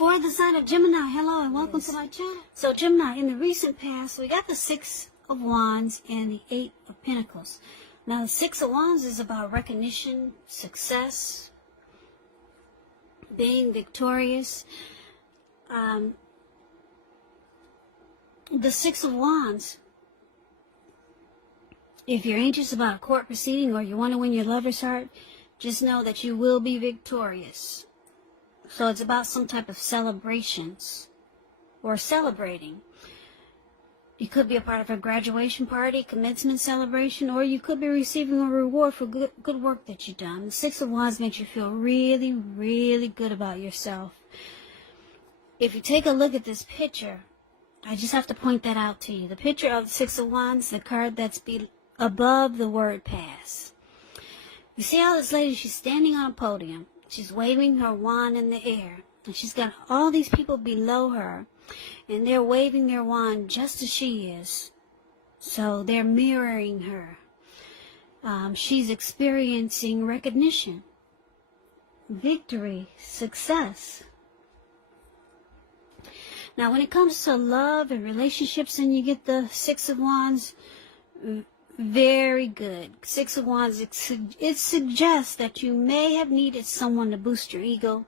For the sign of Gemini, hello and welcome to my channel. So Gemini, in the recent past, we got the Six of Wands and the Eight of Pentacles. Now the Six of Wands is about recognition, success, being victorious. The Six of Wands, if you're anxious about a court proceeding or you want to win your lover's heart, just know that you will be victorious. So it's about some type of celebrations or celebrating. You could be a part of a graduation party, commencement celebration, or you could be receiving a reward for good work that you've done. The Six of Wands makes you feel really, really good about yourself. If you take a look at this picture, I just have to point that out to you. The picture of the Six of Wands, the card that's above the word pass. You see how this lady, she's standing on a podium. She's waving her wand in the air. And she's got all these people below her. And they're waving their wand just as she is. So they're mirroring her. She's experiencing recognition, victory, success. Now when it comes to love and relationships and you get the Six of Wands, very good. Six of Wands, it suggests that you may have needed someone to boost your ego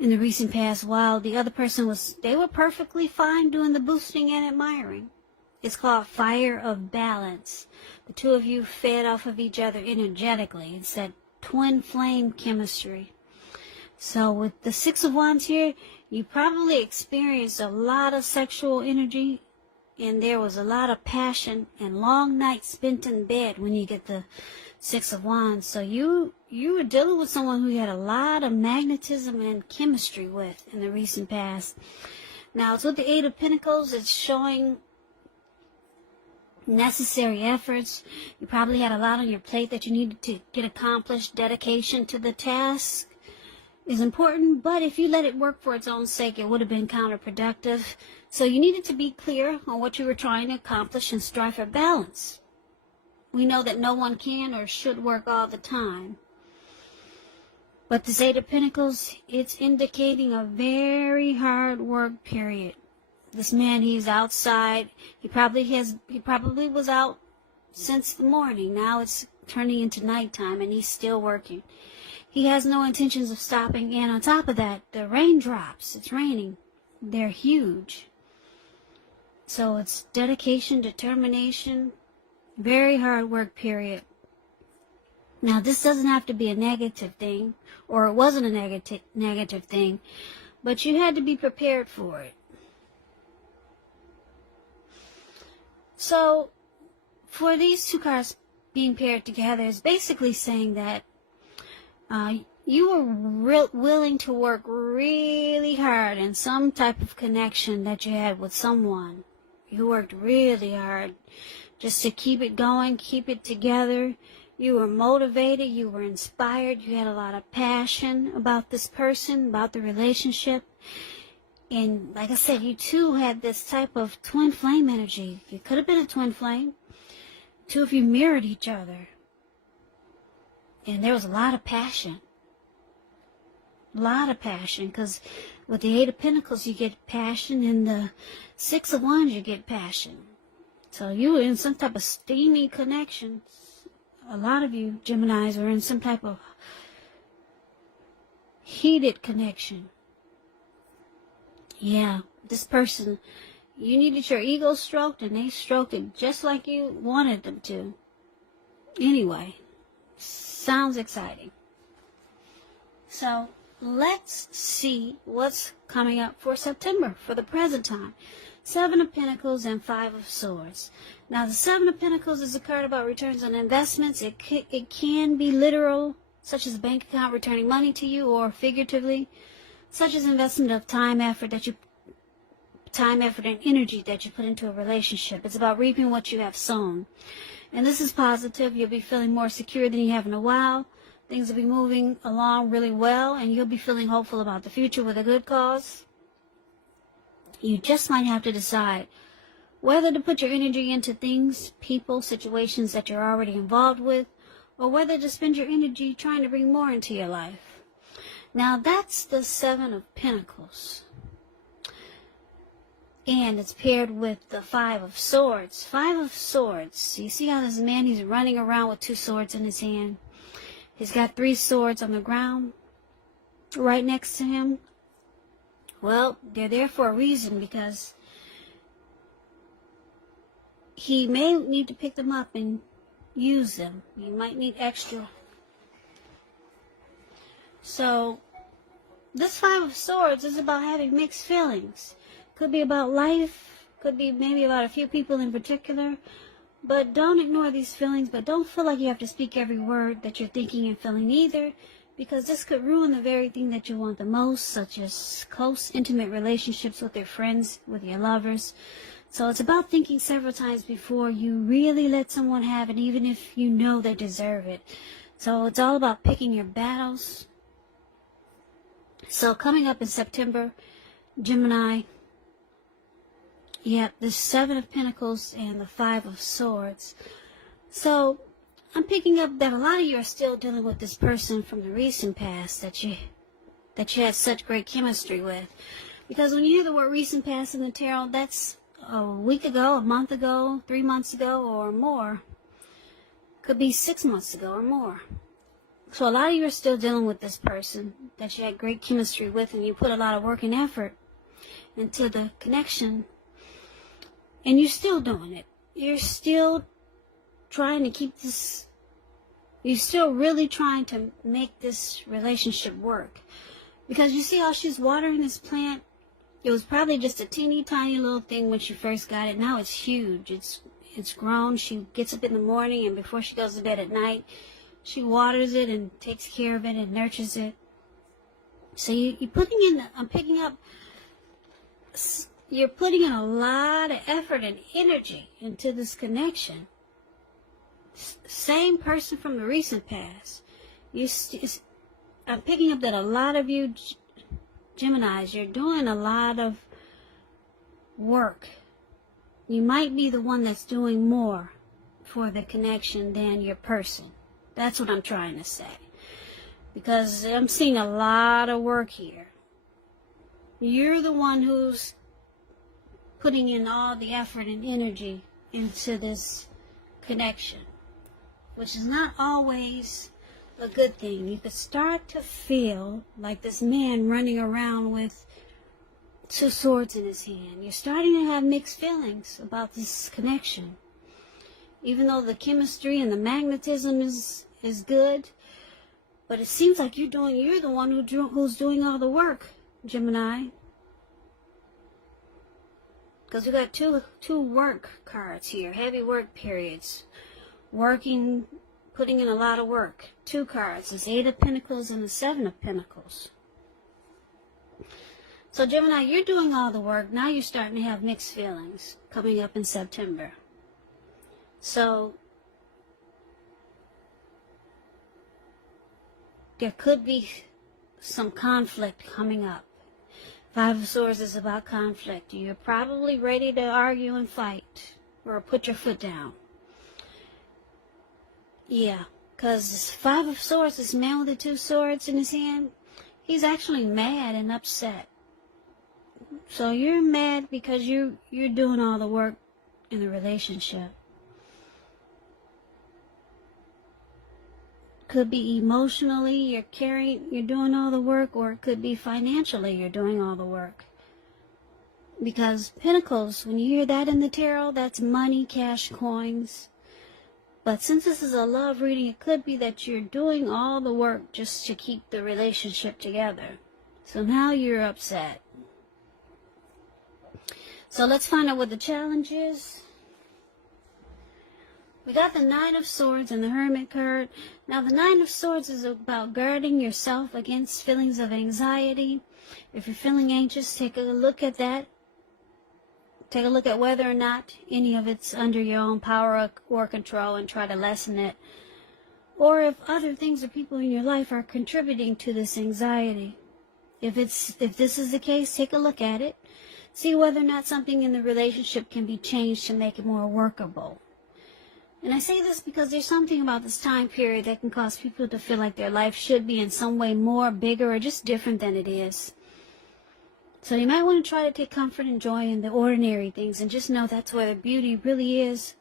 in the recent past while the other person they were perfectly fine doing the boosting and admiring. It's called fire of balance. The two of you fed off of each other energetically. It's that twin flame chemistry. So with the Six of Wands here, you probably experienced a lot of sexual energy. And there was a lot of passion and long nights spent in bed when you get the Six of Wands. So you were dealing with someone who you had a lot of magnetism and chemistry with in the recent past. Now, it's with the Eight of Pentacles. It's showing necessary efforts. You probably had a lot on your plate that you needed to get accomplished. Dedication to the task is important, but if you let it work for its own sake, it would have been counterproductive. So you needed to be clear on what you were trying to accomplish and strive for balance. We know that no one can or should work all the time. But this Eight of Pentacles, it's indicating a very hard work period. This man, he's outside. He probably was out since the morning. Now it's turning into nighttime and he's still working. He has no intentions of stopping, and on top of that, the raindrops, it's raining, they're huge. So it's dedication, determination, very hard work period. Now this doesn't have to be a negative thing, or it wasn't a negative thing, but you had to be prepared for it. So for these two cards being paired together, it's basically saying that you were willing to work really hard in some type of connection that you had with someone. You worked really hard just to keep it going, keep it together. You were motivated, you were inspired, you had a lot of passion about this person, about the relationship. And like I said, you two had this type of twin flame energy. You could have been a twin flame. Two of you mirrored each other. And there was a lot of passion. A lot of passion. Because with the Eight of Pentacles, you get passion. And the Six of Wands, you get passion. So you were in some type of steamy connection. A lot of you Geminis were in some type of heated connection. Yeah, this person, you needed your ego stroked. And they stroked it just like you wanted them to. Anyway. Sounds exciting. So let's see what's coming up for September for the present time. Seven of Pentacles and Five of Swords. Now the Seven of Pentacles is a card about returns on investments. It can be literal, such as a bank account returning money to you, or figuratively, such as investment of time, effort, and energy that you put into a relationship. It's about reaping what you have sown. And this is positive. You'll be feeling more secure than you have in a while. Things will be moving along really well, and you'll be feeling hopeful about the future with a good cause. You just might have to decide whether to put your energy into things, people, situations that you're already involved with, or whether to spend your energy trying to bring more into your life. Now that's the Seven of Pentacles. And it's paired with the Five of Swords. Five of Swords. You see how this man, he's running around with 2 swords in his hand. He's got 3 swords on the ground right next to him. Well, they're there for a reason, because he may need to pick them up and use them. You might need extra. So this Five of Swords is about having mixed feelings. Could be about life, could be maybe about a few people in particular, but don't ignore these feelings. But don't feel like you have to speak every word that you're thinking and feeling either, because this could ruin the very thing that you want the most, such as close, intimate relationships with your friends, with your lovers. So it's about thinking several times before you really let someone have it, even if you know they deserve it. So it's all about picking your battles. So coming up in September, Gemini, yep, the Seven of Pentacles and the Five of Swords. So I'm picking up that a lot of you are still dealing with this person from the recent past that you had such great chemistry with. Because when you hear the word recent past in the tarot, that's a week ago, a month ago, 3 months ago, or more. Could be 6 months ago or more. So a lot of you are still dealing with this person that you had great chemistry with, and you put a lot of work and effort into the connection. And you're still doing it. You're still trying to keep this, you're still really trying to make this relationship work. Because you see how she's watering this plant? It was probably just a teeny tiny little thing when she first got it. Now it's huge. It's grown. She gets up in the morning, and before she goes to bed at night, she waters it and takes care of it and nurtures it. So you're putting in, I'm picking up, you're putting in a lot of effort and energy into this connection. Same person from the recent past. I'm picking up that a lot of you Geminis, you're doing a lot of work. You might be the one that's doing more for the connection than your person. That's what I'm trying to say. Because I'm seeing a lot of work here. You're the one who's putting in all the effort and energy into this connection, which is not always a good thing. You could start to feel like this man running around with 2 swords in his hand. You're starting to have mixed feelings about this connection. Even though the chemistry and the magnetism is good, but it seems like you're the one who's doing all the work, Gemini. Because we got two work cards here, heavy work periods, working, putting in a lot of work. 2 cards, this 8 of Pentacles and the 7 of Pentacles. So Gemini, you're doing all the work. Now you're starting to have mixed feelings coming up in September. So there could be some conflict coming up. 5 of Swords is about conflict. You're probably ready to argue and fight or put your foot down. Yeah, because this 5 of Swords, this man with the 2 swords in his hand, he's actually mad and upset. So you're mad because you're doing all the work in the relationship. Could be emotionally, you're doing all the work, or it could be financially, you're doing all the work. Because Pentacles, when you hear that in the tarot, that's money, cash, coins. But since this is a love reading, it could be that you're doing all the work just to keep the relationship together. So now you're upset. So let's find out what the challenge is. We got the 9 of Swords and the Hermit card. Now the 9 of Swords is about guarding yourself against feelings of anxiety. If you're feeling anxious, take a look at that. Take a look at whether or not any of it's under your own power or control and try to lessen it. Or if other things or people in your life are contributing to this anxiety. If this is the case, take a look at it. See whether or not something in the relationship can be changed to make it more workable. And I say this because there's something about this time period that can cause people to feel like their life should be in some way more, bigger, or just different than it is. So you might want to try to take comfort and joy in the ordinary things and just know that's where the beauty really is.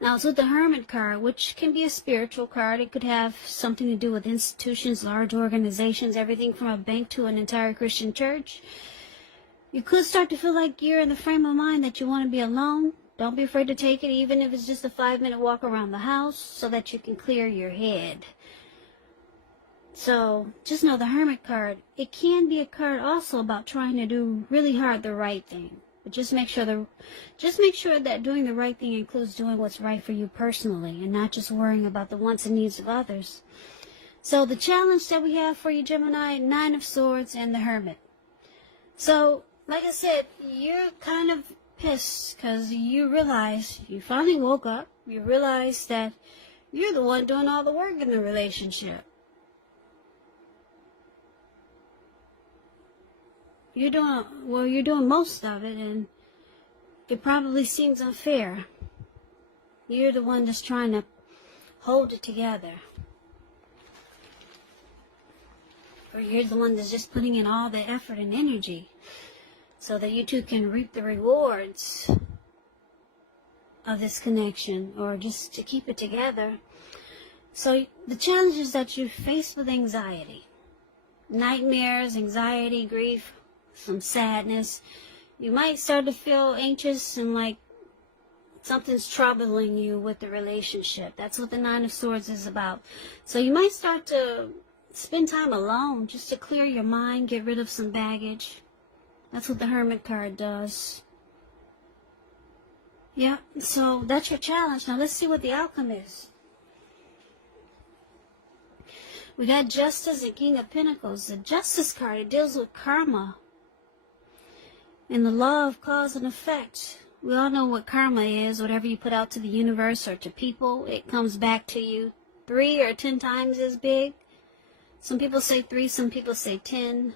Now it's with the Hermit card, which can be a spiritual card. It could have something to do with institutions, large organizations, everything from a bank to an entire Christian church. You could start to feel like you're in the frame of mind that you want to be alone. Don't be afraid to take it, even if it's just a 5-minute walk around the house, so that you can clear your head. So just know the Hermit card, it can be a card also about trying to do really hard the right thing. But just make sure that doing the right thing includes doing what's right for you personally and not just worrying about the wants and needs of others. So the challenge that we have for you, Gemini, 9 of Swords and the Hermit. So, like I said, you're kind of pissed because you realize, you finally woke up, you realize that you're the one doing all the work in the relationship. You're doing most of it, and it probably seems unfair. You're the one that's trying to hold it together. Or you're the one that's just putting in all the effort and energy so that you two can reap the rewards of this connection, or just to keep it together. So the challenge is that you're faced with anxiety. Nightmares, anxiety, grief, some sadness. You might start to feel anxious and like something's troubling you with the relationship. That's what the 9 of Swords is about. So you might start to spend time alone just to clear your mind, get rid of some baggage. That's what the Hermit card does. Yeah, so that's your challenge. Now let's see what the outcome is. We got Justice and King of Pentacles. The Justice card, it deals with karma and the law of cause and effect. We all know what karma is. Whatever you put out to the universe or to people, it comes back to you 3 or 10 times as big. Some people say 3, some people say 10.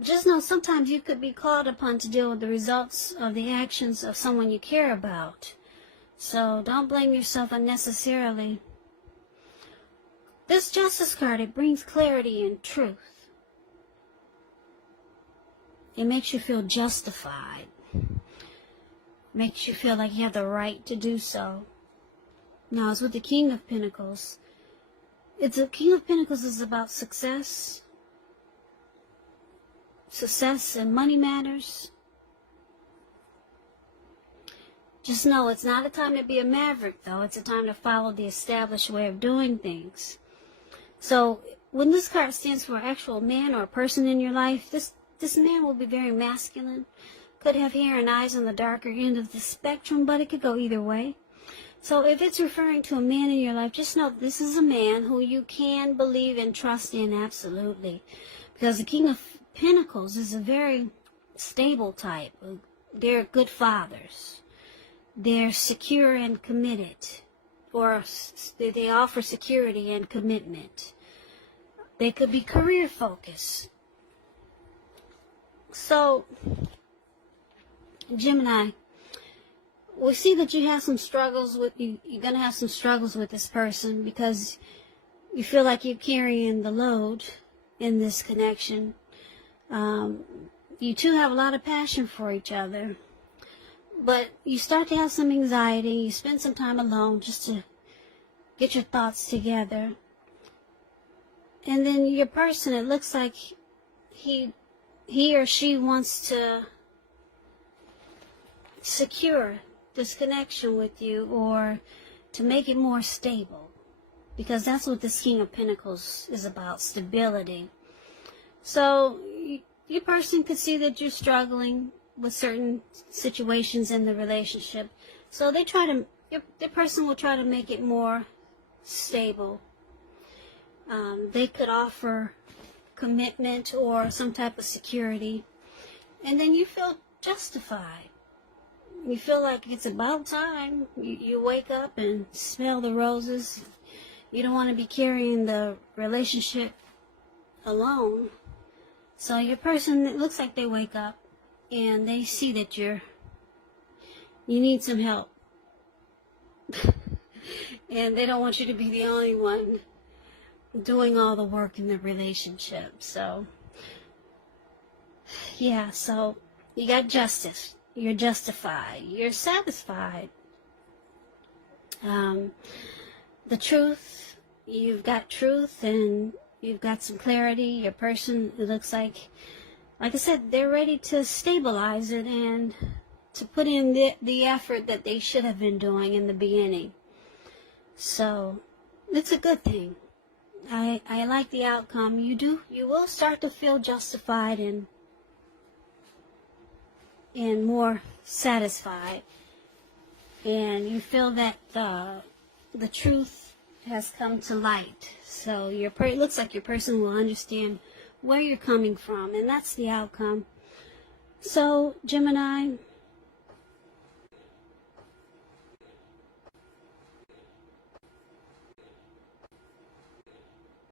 Just know sometimes you could be called upon to deal with the results of the actions of someone you care about. So don't blame yourself unnecessarily. This Justice card, it brings clarity and truth. It makes you feel justified. Makes you feel like you have the right to do so. Now, it's with the King of Pentacles. The King of Pentacles is about success. Success in money matters. Just know it's not a time to be a maverick, though. It's a time to follow the established way of doing things. So, when this card stands for an actual man or a person in your life, this man will be very masculine. Could have hair and eyes on the darker end of the spectrum, but it could go either way. So if it's referring to a man in your life, just know this is a man who you can believe and trust in absolutely. Because the King of Pentacles is a very stable type. They're good fathers. They're secure and committed. Or they offer security and commitment. They could be career focused. So, Gemini, we see that you have some struggles with you're going to have some struggles with this person because you feel like you're carrying the load in this connection. You two have a lot of passion for each other, but you start to have some anxiety. You spend some time alone just to get your thoughts together. And then your person, it looks like he or she wants to secure this connection with you or to make it more stable, because that's what this King of Pentacles is about, stability. So your person could see that you're struggling with certain situations in the relationship, so the person will try to make it more stable. They could offer commitment or some type of security, and then you feel justified. You feel like it's about time. You wake up and smell the roses. You don't want to be carrying the relationship alone. So your person, it looks like they wake up and they see that you need some help. And they don't want you to be the only one doing all the work in the relationship. So, yeah, so you got justice. You're justified. You're satisfied. The truth, you've got truth and you've got some clarity. Your person, it looks like I said, they're ready to stabilize it and to put in the effort that they should have been doing in the beginning. So it's a good thing. I like the outcome. You will start to feel justified and more satisfied. And you feel that the truth has come to light. So it looks like your person will understand where you're coming from, and that's the outcome. So, Gemini,